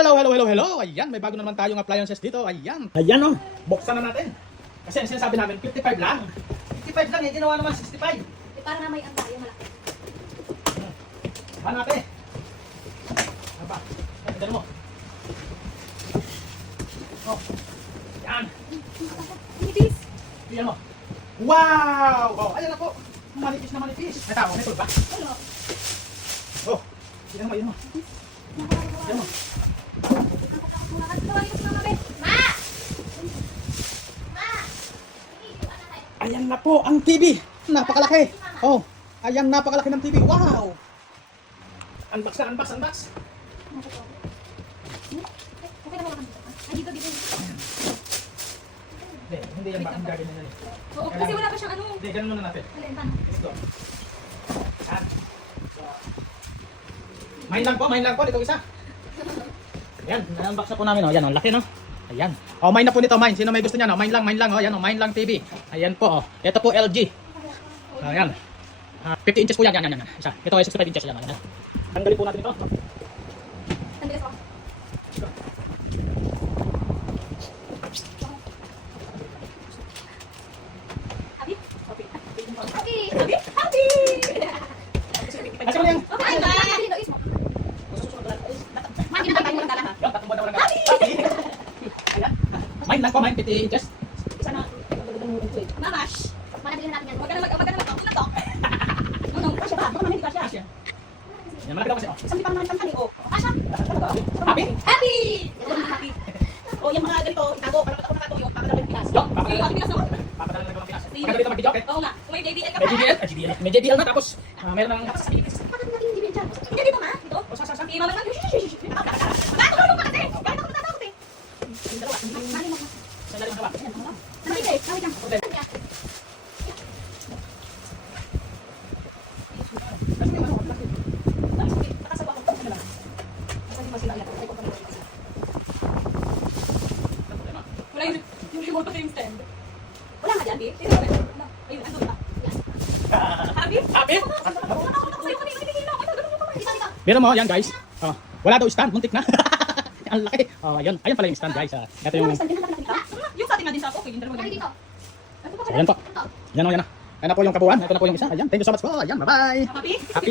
Hello. Ayan, may bago na naman tayong appliances dito. Ayan. Ayan oh. Buksan na natin. Kasi ang sinasabi namin, 55 lang. 55 lang, ginawa naman 65. Para na may ang tayo malaki. Hanap eh. Aba, dali mo. Oh. Yan. Nipis. Tingnan mo. Wow! Oh, ayan na po. Manipis na manipis. May tao, may tulba. Ano? Oh. Tingnan mo, tingnan mo. Tingnan mo. Ayan na po ang TV. Napakalaki. Oh, ayan napakalaki ng TV. Wow! Unbox na, unbox. Okay na mo. Ay, dito. Hindi yan ba ang gagawin na Oo, kasi wala pa siyang ano. Hindi, ganun muna natin. Let's go. Yan. Mine lang po. Dito isa. Ayan, na-unbox na po namin. Oh. Ayan, oh, laki no? Ayan. Oh, mine na po nito, mine. Sino may gusto niya? No? Mine lang. Oh. Ayan, oh, mine lang TV. Ayan po. Oh. Ito po LG. Ayan. 50 inches po yan. Yan. Isa. Ito ay 65 inches yan. Ayan. Tanggalin po natin ito. Tanggalis ako. Happy! Kasi mo na yan. Okay, bye! Man, ginagawa mo lang dala ha? Yan, tatlong buwan na lang. Ayan. Mine lang po, mine. 50 inches. Isa na. Mamash! Manabilin natin yan. Huwag ka na mag-talk. Ano? Kasya ba? Baka naman hindi kasya. Yan, malaki daw kasi. Oh. Isang di pa naman pantali. O, kasya? Happy? Happy! Happy! O, yung mga ganito, itago. Para ako nakatuyo. Papadala ng Pinas. Yo, Ang Pinas naman. papadala na ng Pinas. Pagkagalit na mag-video, okay? Oo nga. Kung may JBL ka May pa. JBL. May JBL na tapos meron ng Bakit natin yung JBL dyan? Hindi dito ma. Dito. O, sa. Mama naman. Nakatulong ka kasi. Bakit ako natatakot eh? Mali mo. Sa lalim ka ba? Nakita eh. Kawit lang. Wala yung remote ko yung stand. Wala nga dyan, di? Ayun, andun ba? Happy? Happy? Dito. Pero mo, yan guys. Oh, wala daw stand, muntik na. Ang laki. Oh, ayun pala yung stand guys. Ito yung Yung sa atin nga din sa okay, yung dalawa dito. Ayan po. Yan na. Ayan na po yung kabuuan. Ito na po yung isa. Ayan. Thank you so much po. Ayan, bye-bye. Happy? Happy.